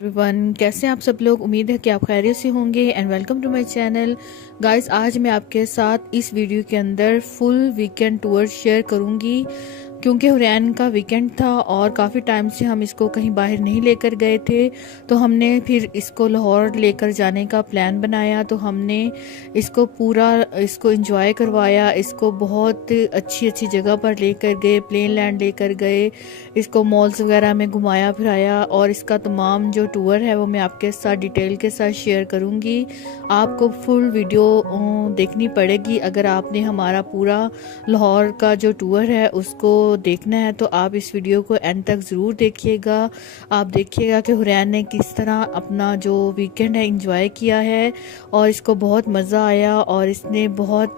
Everyone, कैसे हैं आप सब लोग। उम्मीद है कि आप खैरियत से होंगे and welcome to my channel. Guys, आज मैं आपके साथ इस वीडियो के अंदर फुल वीकेंड टूर शेयर करूंगी क्योंकि हुरैन का वीकेंड था और काफ़ी टाइम से हम इसको कहीं बाहर नहीं लेकर गए थे। तो हमने फिर इसको लाहौर लेकर जाने का प्लान बनाया। तो हमने इसको एंजॉय करवाया। इसको बहुत अच्छी अच्छी जगह पर लेकर गए, प्लेन लैंड लेकर गए, इसको मॉल्स वगैरह में घुमाया फिराया और इसका तमाम जो टूर है वो मैं आपके साथ डिटेल के साथ शेयर करूंगी। आपको फुल वीडियो देखनी पड़ेगी। अगर आपने हमारा पूरा लाहौर का जो टूर है उसको देखना है तो आप इस वीडियो को एंड तक ज़रूर देखिएगा। आप देखिएगा कि हुरैन ने किस तरह अपना जो वीकेंड है एंजॉय किया है और इसको बहुत मज़ा आया और इसने बहुत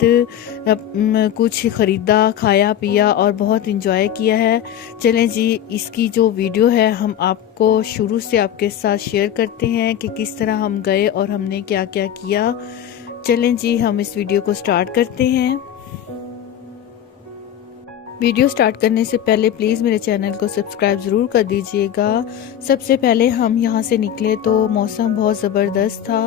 कुछ ख़रीदा, खाया पिया और बहुत एंजॉय किया है। चलें जी, इसकी जो वीडियो है हम आपको शुरू से आपके साथ शेयर करते हैं कि किस तरह हम गए और हमने क्या क्या किया। चलें जी, हम इस वीडियो को स्टार्ट करते हैं। वीडियो स्टार्ट करने से पहले प्लीज़ मेरे चैनल को सब्सक्राइब ज़रूर कर दीजिएगा। सबसे पहले हम यहाँ से निकले तो मौसम बहुत ज़बरदस्त था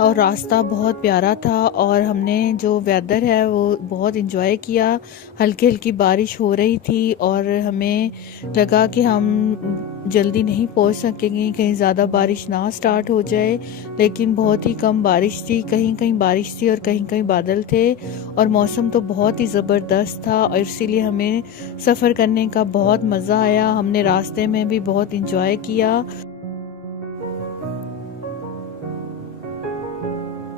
और रास्ता बहुत प्यारा था और हमने जो वेदर है वो बहुत इंजॉय किया। हल्की हल्की बारिश हो रही थी और हमें लगा कि हम जल्दी नहीं पहुँच सकेंगे, कहीं ज़्यादा बारिश ना स्टार्ट हो जाए, लेकिन बहुत ही कम बारिश थी। कहीं कहीं बारिश थी और कहीं कहीं बादल थे और मौसम तो बहुत ही ज़बरदस्त था और इसीलिए हमें सफ़र करने का बहुत मज़ा आया। हमने रास्ते में भी बहुत इंजॉय किया।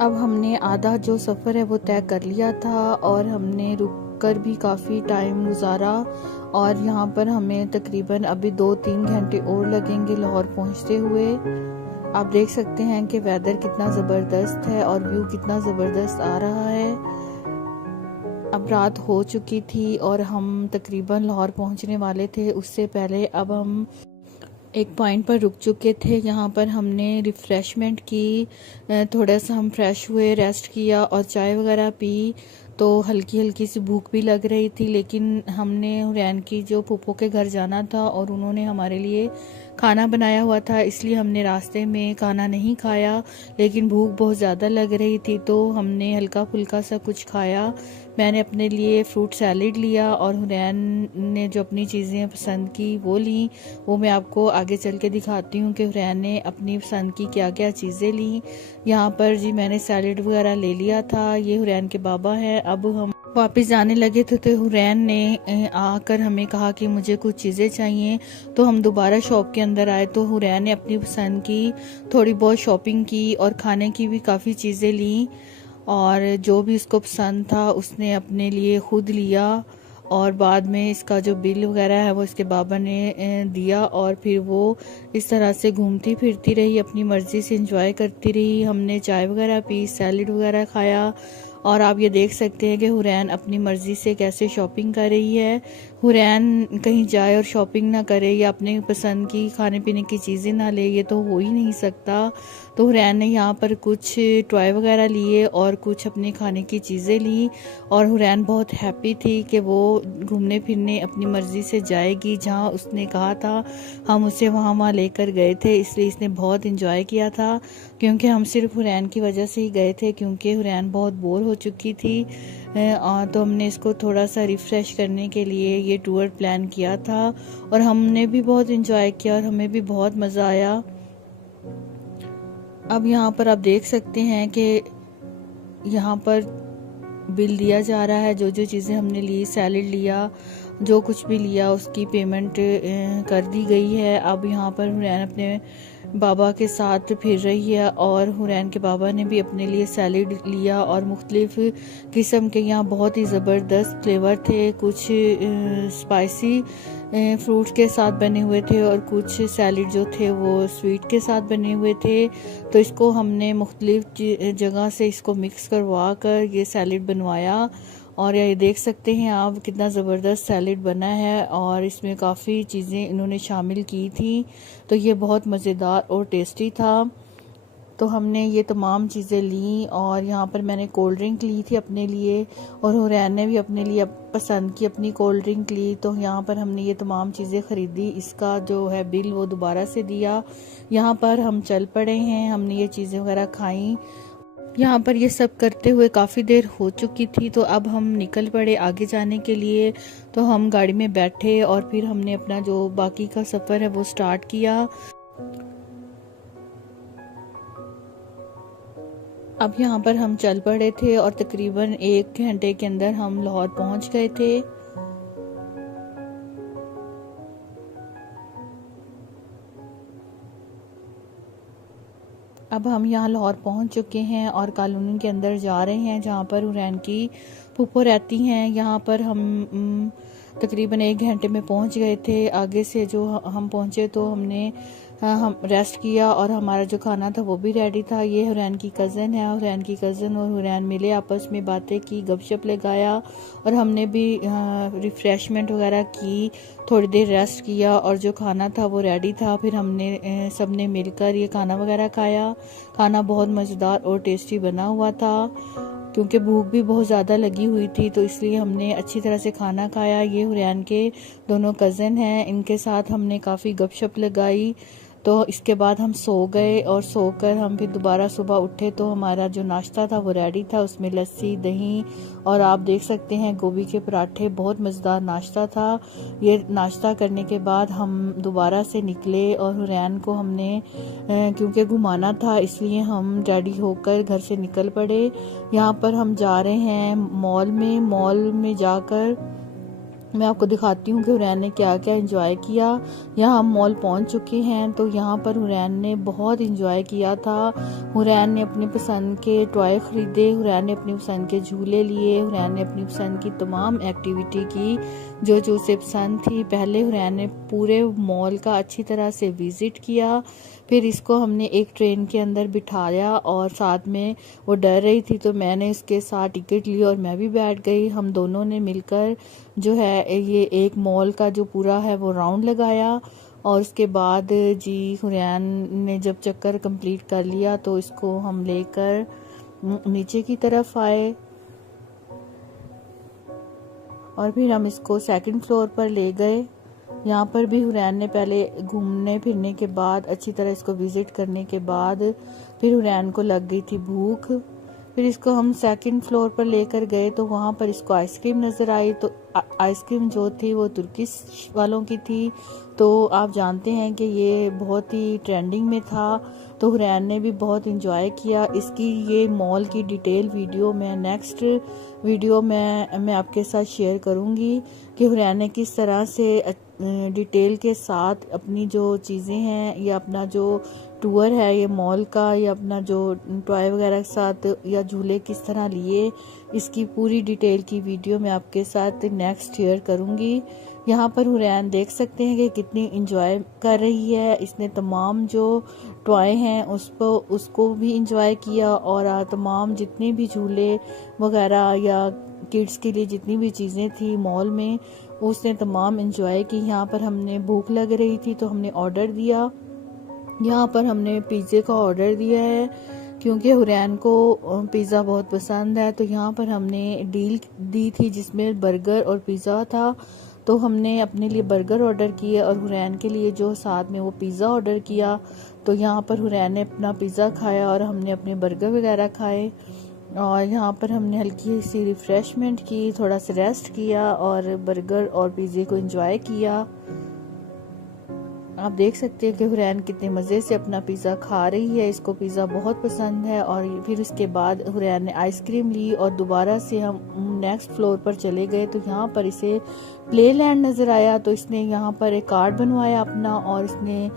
अब हमने आधा जो सफ़र है वो तय कर लिया था और हमने रुक कर भी काफ़ी टाइम गुजारा और यहाँ पर हमें तकरीबन अभी 2-3 घंटे और लगेंगे लाहौर पहुँचते हुए। आप देख सकते हैं कि वेदर कितना ज़बरदस्त है और व्यू कितना ज़बरदस्त आ रहा है। अब रात हो चुकी थी और हम तकरीबन लाहौर पहुंचने वाले थे। उससे पहले अब हम एक पॉइंट पर रुक चुके थे। यहाँ पर हमने रिफ़्रेशमेंट की, थोड़ा सा हम फ्रेश हुए, रेस्ट किया और चाय वगैरह पी। तो हल्की हल्की सी भूख भी लग रही थी, लेकिन हमने हुरैन की जो फूफो के घर जाना था और उन्होंने हमारे लिए खाना बनाया हुआ था, इसलिए हमने रास्ते में खाना नहीं खाया, लेकिन भूख बहुत ज़्यादा लग रही थी तो हमने हल्का फुल्का सा कुछ खाया। मैंने अपने लिए फ्रूट सैलेड लिया और हुरैन ने जो अपनी चीज़ें पसंद की वो ली। वो मैं आपको आगे चल के दिखाती हूँ कि हुरैन ने अपनी पसंद की क्या क्या चीज़ें ली। यहाँ पर जी मैंने सैलेड वगैरह ले लिया था। ये हुरैन के बाबा है। अब हम वापस जाने लगे थे तो हुरैन ने आकर हमें कहा कि मुझे कुछ चीज़ें चाहिए। तो हम दोबारा शॉप के अंदर आए तो हुरैन ने अपनी पसंद की थोड़ी बहुत शॉपिंग की और खाने की भी काफ़ी चीज़ें ली और जो भी उसको पसंद था उसने अपने लिए खुद लिया और बाद में इसका जो बिल वगैरह है वो इसके बाबा ने दिया और फिर वो इस तरह से घूमती फिरती रही, अपनी मर्ज़ी से एंजॉय करती रही। हमने चाय वगैरह पी, सैलेड वगैरह खाया और आप ये देख सकते हैं कि हुरैन अपनी मर्ज़ी से कैसे शॉपिंग कर रही है। हुरैन कहीं जाए और शॉपिंग ना करे या अपने पसंद की खाने पीने की चीज़ें ना ले, ये तो हो ही नहीं सकता। तो हुरैन ने यहाँ पर कुछ टॉय वगैरह लिए और कुछ अपने खाने की चीज़ें ली और हुरैन बहुत हैप्पी थी कि वो घूमने फिरने अपनी मर्ज़ी से जाएगी। जहाँ उसने कहा था हम उसे वहाँ लेकर गए थे, इसलिए इसने बहुत इंजॉय किया था क्योंकि हम सिर्फ हुरैन की वजह से ही गए थे, क्योंकि हुरैन बहुत बोर हो चुकी थी। तो हमने इसको थोड़ा सा रिफ़्रेश करने के लिए ये टूर प्लान किया था और हमने भी बहुत इंजॉय किया और हमें भी बहुत मज़ा आया। अब यहाँ पर आप देख सकते हैं कि यहाँ पर बिल दिया जा रहा है। जो जो चीज़ें हमने ली, सैलेड लिया, जो कुछ भी लिया उसकी पेमेंट कर दी गई है। अब यहाँ पर हुरैन अपने बाबा के साथ फिर रही है और हुरैन के बाबा ने भी अपने लिए सैलेड लिया और मुख्तलिफ किस्म के यहाँ बहुत ही ज़बरदस्त फ्लेवर थे। कुछ स्पाइसी फ्रूट्स के साथ बने हुए थे और कुछ सैलेड जो थे वो स्वीट के साथ बने हुए थे। तो इसको हमने मुख्तलिफ जगह से इसको मिक्स करवा कर ये सैलेड बनवाया और ये देख सकते हैं आप कितना ज़बरदस्त सैलेड बना है और इसमें काफ़ी चीज़ें इन्होंने शामिल की थी। तो ये बहुत मज़ेदार और टेस्टी था। तो हमने ये तमाम चीज़ें ली और यहाँ पर मैंने कोल्ड ड्रिंक ली थी अपने लिए और हुरैन ने भी अपने लिए पसंद की अपनी कोल्ड ड्रिंक ली। तो यहाँ पर हमने ये तमाम चीज़ें ख़रीदी, इसका जो है बिल वो दोबारा से दिया। यहाँ पर हम चल पड़े हैं, हमने ये चीज़ें वगैरह खाई। यहाँ पर ये सब करते हुए काफ़ी देर हो चुकी थी, तो अब हम निकल पड़े आगे जाने के लिए। तो हम गाड़ी में बैठे और फिर हमने अपना जो बाकी का सफ़र है वो स्टार्ट किया। अब यहाँ पर हम चल पड़े थे और तकरीबन 1 घंटे के अंदर हम लाहौर पहुँच गए थे। अब हम यहाँ लाहौर पहुँच चुके हैं और कॉलोनी के अंदर जा रहे हैं जहाँ पर हुरैन की फूफो रहती हैं। यहाँ पर हम तकरीबन 1 घंटे में पहुँच गए थे। आगे से जो हम पहुँचे तो हमने हम रेस्ट किया और हमारा जो खाना था वो भी रेडी था। ये हुरैन की कज़न है, हुरैन की कज़न और हुरैन मिले, आपस में बातें की, गपशप लगाया और हमने भी रिफ़्रेशमेंट वगैरह की, थोड़ी देर रेस्ट किया और जो खाना था वो रेडी था। फिर हमने सब ने मिलकर ये खाना वगैरह खाया। खाना बहुत मज़ेदार और टेस्टी बना हुआ था क्योंकि भूख भी बहुत ज़्यादा लगी हुई थी, तो इसलिए हमने अच्छी तरह से खाना खाया। ये हुरैन के दोनों कज़न हैं, इनके साथ हमने काफ़ी गपशप लगाई। तो इसके बाद हम सो गए और सोकर हम फिर दोबारा सुबह उठे तो हमारा जो नाश्ता था वो रेडी था। उसमें लस्सी, दही और आप देख सकते हैं गोभी के पराठे, बहुत मज़ेदार नाश्ता था। ये नाश्ता करने के बाद हम दोबारा से निकले और हुरैन को हमने क्योंकि घुमाना था इसलिए हम रेडी होकर घर से निकल पड़े। यहाँ पर हम जा रहे हैं मॉल में जाकर मैं आपको दिखाती हूँ कि हुरैन ने क्या क्या एंजॉय किया। यहाँ हम मॉल पहुँच चुके हैं तो यहाँ पर हुरैन ने बहुत एंजॉय किया था। हुरैन ने अपनी पसंद के टॉय ख़रीदे, हुरैन ने अपनी पसंद के झूले लिए, हुरैन ने अपनी पसंद की तमाम एक्टिविटी की जो उसे पसंद थी। पहले हुरैन ने पूरे मॉल का अच्छी तरह से विज़िट किया, फिर इसको हमने एक ट्रेन के अंदर बिठाया और साथ में वो डर रही थी तो मैंने इसके साथ टिकट ली और मैं भी बैठ गई। हम दोनों ने मिलकर जो है ये एक मॉल का जो पूरा है वो राउंड लगाया और उसके बाद जी हुरैन ने जब चक्कर कंप्लीट कर लिया तो इसको हम लेकर नीचे की तरफ आए और फिर हम इसको 2nd फ्लोर पर ले गए। यहाँ पर भी हुरैन ने पहले घूमने फिरने के बाद अच्छी तरह इसको विज़िट करने के बाद फिर हुरैन को लग गई थी भूख। फिर इसको हम 2nd फ्लोर पर लेकर गए तो वहाँ पर इसको आइसक्रीम नज़र आई। तो आइसक्रीम जो थी वो तुर्किश वालों की थी, तो आप जानते हैं कि ये बहुत ही ट्रेंडिंग में था। तो हुरैन ने भी बहुत इंजॉय किया। इसकी ये मॉल की डिटेल वीडियो मैं नेक्स्ट वीडियो में मैं आपके साथ शेयर करूँगी कि हुरैन ने किस तरह से डिटेल के साथ अपनी जो चीज़ें हैं या अपना जो टूर है ये मॉल का या अपना जो टॉय वगैरह के साथ या झूले किस तरह लिए, इसकी पूरी डिटेल की वीडियो मैं आपके साथ नेक्स्ट शेयर करूँगी। यहाँ पर हुरैन देख सकते हैं कि कितनी इंजॉय कर रही है। इसने तमाम जो टॉय हैं उसको भी इंजॉय किया और तमाम जितने भी झूले वगैरह या किड्स के लिए जितनी भी चीज़ें थी मॉल में उसने तमाम इंजॉय की। यहाँ पर हमने भूख लग रही थी तो हमने ऑर्डर दिया। यहाँ पर हमने पिज़्ज़े का ऑर्डर दिया है क्योंकि हुरैन को पिज़्ज़ा बहुत पसंद है। तो यहाँ पर हमने डील दी थी जिसमें बर्गर और पिज़्ज़ा था, तो हमने अपने लिए बर्गर ऑर्डर किए और हुरैन के लिए जो साथ में वो पिज़्ज़ा ऑर्डर किया। तो यहाँ पर हुरैन ने अपना पिज़्ज़ा खाया और हमने अपने बर्गर वगैरह खाए और यहाँ पर हमने हल्की सी रिफ़्रेशमेंट की, थोड़ा सा रेस्ट किया और बर्गर और पिज़्ज़े को एंजॉय किया। आप देख सकते हैं कि हुरैन कितने मज़े से अपना पिज़्ज़ा खा रही है, इसको पिज़्ज़ा बहुत पसंद है। और फिर उसके बाद हुरैन ने आइसक्रीम ली और दोबारा से हम नेक्स्ट फ्लोर पर चले गए तो यहाँ पर इसे प्ले लैंड नज़र आया। तो इसने यहाँ पर एक कार्ड बनवाया अपना और इसने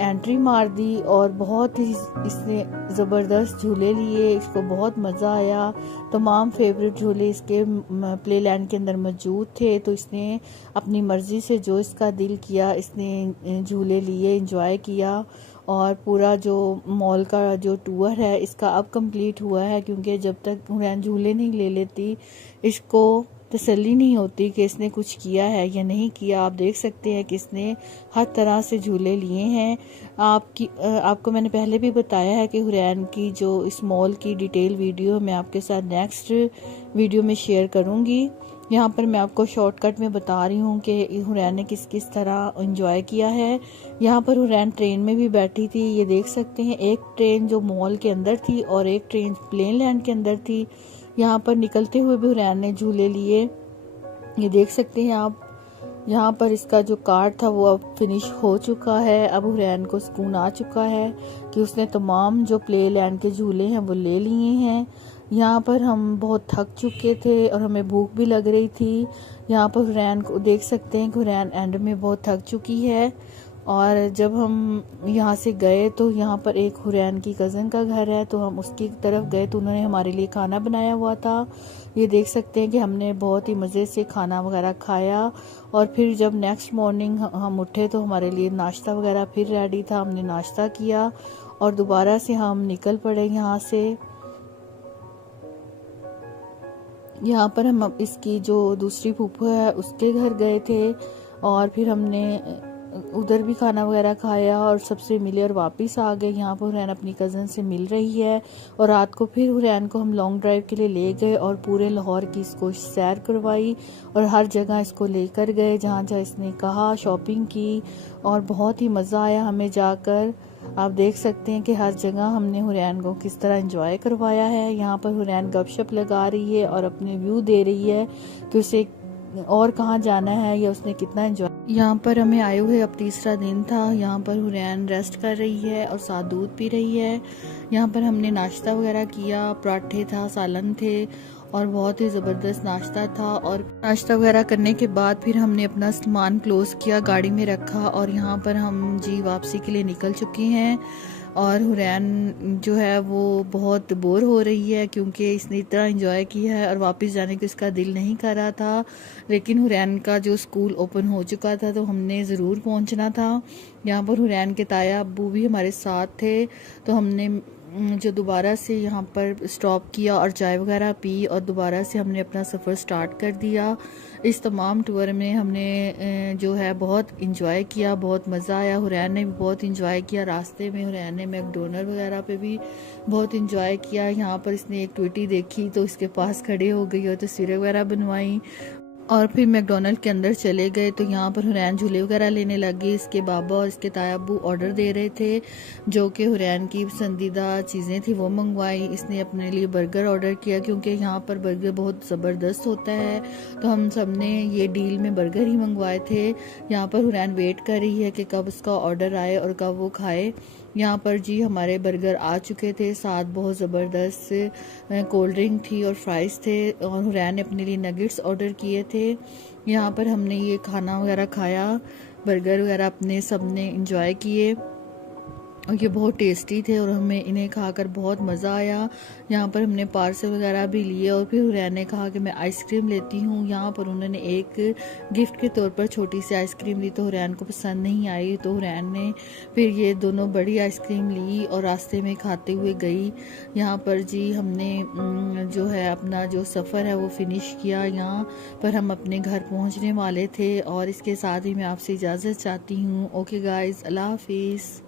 एंट्री मार दी और बहुत ही इसने ज़बरदस्त झूले लिए, इसको बहुत मज़ा आया। तमाम फेवरेट झूले इसके प्ले लैंड के अंदर मौजूद थे, तो इसने अपनी मर्ज़ी से जो इसका दिल किया इसने झूले लिए, एंजॉय किया। और पूरा जो मॉल का जो टूर है इसका अब कंप्लीट हुआ है क्योंकि जब तक हुरैन झूले नहीं ले लेती इसको तसल्ली नहीं होती कि इसने कुछ किया है या नहीं किया। आप देख सकते हैं कि इसने हर तरह से झूले लिए हैं। आपको मैंने पहले भी बताया है कि हुरैन की जो इस मॉल की डिटेल वीडियो मैं आपके साथ नेक्स्ट वीडियो में शेयर करूंगी। यहाँ पर मैं आपको शॉर्टकट में बता रही हूँ कि हुरैन ने किस किस तरह एंजॉय किया है। यहाँ पर हुरैन ट्रेन में भी बैठी थी, ये देख सकते हैं। एक ट्रेन जो मॉल के अंदर थी और एक ट्रेन प्लेन लैंड के अंदर थी। यहाँ पर निकलते हुए भी हुरैन ने झूले लिए, ये देख सकते हैं आप। यहाँ पर इसका जो कार्ड था वो अब फिनिश हो चुका है। अब हुरैन को सुकून आ चुका है कि उसने तमाम जो प्ले लैंड के झूले हैं वो ले लिए हैं। यहाँ पर हम बहुत थक चुके थे और हमें भूख भी लग रही थी। यहाँ पर हुरैन को देख सकते हैं कि हुरैन एंड में बहुत थक चुकी है। और जब हम यहाँ से गए तो यहाँ पर एक हुरैन की कज़न का घर है, तो हम उसकी तरफ गए तो उन्होंने हमारे लिए खाना बनाया हुआ था। ये देख सकते हैं कि हमने बहुत ही मज़े से खाना वगैरह खाया। और फिर जब नेक्स्ट मॉर्निंग हम उठे तो हमारे लिए नाश्ता वगैरह फिर रेडी था। हमने नाश्ता किया और दोबारा से हम निकल पड़े यहाँ से। यहाँ पर हम इसकी जो दूसरी फूफो है उसके घर गए थे और फिर हमने उधर भी खाना वगैरह खाया और सबसे मिले और वापस आ गए। यहाँ पर हुरैन अपनी कज़न से मिल रही है और रात को फिर हुरैन को हम लॉन्ग ड्राइव के लिए ले गए और पूरे लाहौर की इसको सैर करवाई और हर जगह इसको लेकर गए जहाँ जहाँ इसने कहा, शॉपिंग की और बहुत ही मज़ा आया हमें जाकर। आप देख सकते हैं कि हर जगह हमने हुरैन को किस तरह एंजॉय करवाया है। यहाँ पर हुरैन गपशप लगा रही है और अपने व्यू दे रही है कि उसे और कहाँ जाना है या उसने कितना एंजॉय। यहाँ पर हमें आए हुए अब तीसरा दिन था। यहाँ पर हुरैन रेस्ट कर रही है और साथ दूध पी रही है। यहाँ पर हमने नाश्ता वगैरह किया, पराठे था, सालन थे और बहुत ही ज़बरदस्त नाश्ता था। और नाश्ता वगैरह करने के बाद फिर हमने अपना सामान क्लोज़ किया, गाड़ी में रखा और यहाँ पर हम जी वापसी के लिए निकल चुके हैं। और हुरैन जो है वो बहुत बोर हो रही है क्योंकि इसने इतना एंजॉय किया है और वापस जाने को इसका दिल नहीं कर रहा था। लेकिन हुरैन का जो स्कूल ओपन हो चुका था तो हमने ज़रूर पहुंचना था। यहाँ पर हुरैन के ताया अब्बू भी हमारे साथ थे, तो हमने जो दोबारा से यहाँ पर स्टॉप किया और चाय वगैरह पी और दोबारा से हमने अपना सफ़र स्टार्ट कर दिया। इस तमाम टूर में हमने जो है बहुत इंजॉय किया, बहुत मज़ा आया। हुरैन ने भी बहुत इंजॉय किया। रास्ते में हुरैन ने मैकडोनल्ड वगैरह पे भी बहुत इंजॉय किया। यहाँ पर इसने एक ट्वीटी देखी तो इसके पास खड़े हो गई और तस्वीरें वगैरह बनवाई और फिर मैकडोनल्ड के अंदर चले गए। तो यहाँ पर हुरैन झूले वगैरह लेने लगी। इसके बाबा और इसके ताया अब्बू ऑर्डर दे रहे थे जो कि हुरैन की पसंदीदा चीज़ें थी वो मंगवाई। इसने अपने लिए बर्गर ऑर्डर किया क्योंकि यहाँ पर बर्गर बहुत ज़बरदस्त होता है, तो हम सब ने ये डील में बर्गर ही मंगवाए थे। यहाँ पर हुरैन वेट कर रही है कि कब उसका ऑर्डर आए और कब वो खाए। यहाँ पर जी हमारे बर्गर आ चुके थे, साथ बहुत ज़बरदस्त कोल्ड ड्रिंक थी और फ्राइज़ थे और हुरैन ने अपने लिए नगेट्स ऑर्डर किए थे। यहाँ पर हमने ये खाना वगैरह खाया, बर्गर वगैरह अपने सब ने इंजॉय किए और ये बहुत टेस्टी थे और हमें इन्हें खाकर बहुत मज़ा आया। यहाँ पर हमने पार्सल वगैरह भी लिए और फिर हुरैन ने कहा कि मैं आइसक्रीम लेती हूँ। यहाँ पर उन्होंने एक गिफ्ट के तौर पर छोटी सी आइसक्रीम ली तो हुरैन को पसंद नहीं आई, तो हुरैन ने फिर ये दोनों बड़ी आइसक्रीम ली और रास्ते में खाते हुए गई। यहाँ पर जी हमने जो है अपना जो सफ़र है वो फिनिश किया। यहाँ पर हम अपने घर पहुँचने वाले थे और इसके साथ ही मैं आपसे इजाज़त चाहती हूँ। ओके गाइज़, अल्लाह हाफिज़।